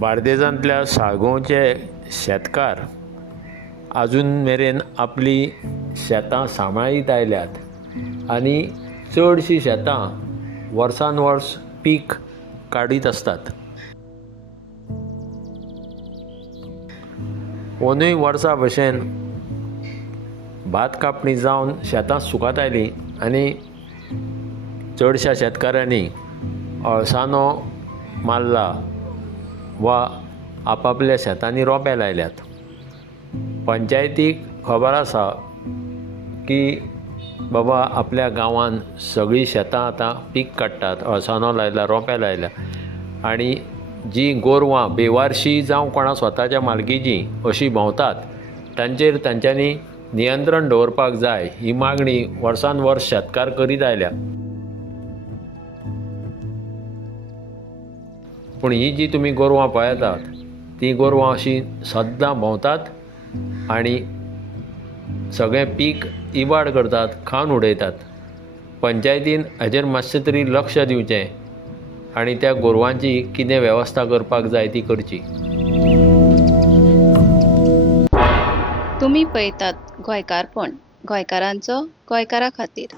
बार्देजांतल्या साळगांवचे शेतकार आजून मेरेन आपली शेतां सांबाळीत आयल्यात आनी चडशीं शेतां वर्सान वर्स पीक काडीत आसतात. अंदूय वर्सा भशेन भात कापणी जावन शेतां सुकात आयलीं आनी चडशा शेतकाऱ्यांनी अळसांदो मारला वा आपापल्या शेतांनी रोंपे लायल्यात. पंचायतीक खबर आसा की बाबा आपल्या गांवांत सगळीं शेतां आतां पीक काडटात, अळसांदो लायला, रोंपे लायल्या आनी जीं गोरवां बेवारशीं जावं कोणा स्वताच्या मालकीचीं अशीं भोंवतात तांचेर तांच्यांनी नियंत्रण दवरपाक जाय ही मागणी वर्सान वर्स शेतकार करीत आयल्या. पूण ही जी तुमी गोरवां पळयतात ती गोरवां अशीं सद्दां भोंवतात आनी सगळें पीक इबाड करतात, खावन उडयतात. पंचायतीन हाचेर मातशें तरी लक्ष दिवचें आनी त्या गोरवांची कितें वेवस्था करपाक जाय ती करची. तुमी पळयतात गोंयकारपण, गोंयकारांचो गोंयकारा खातीर.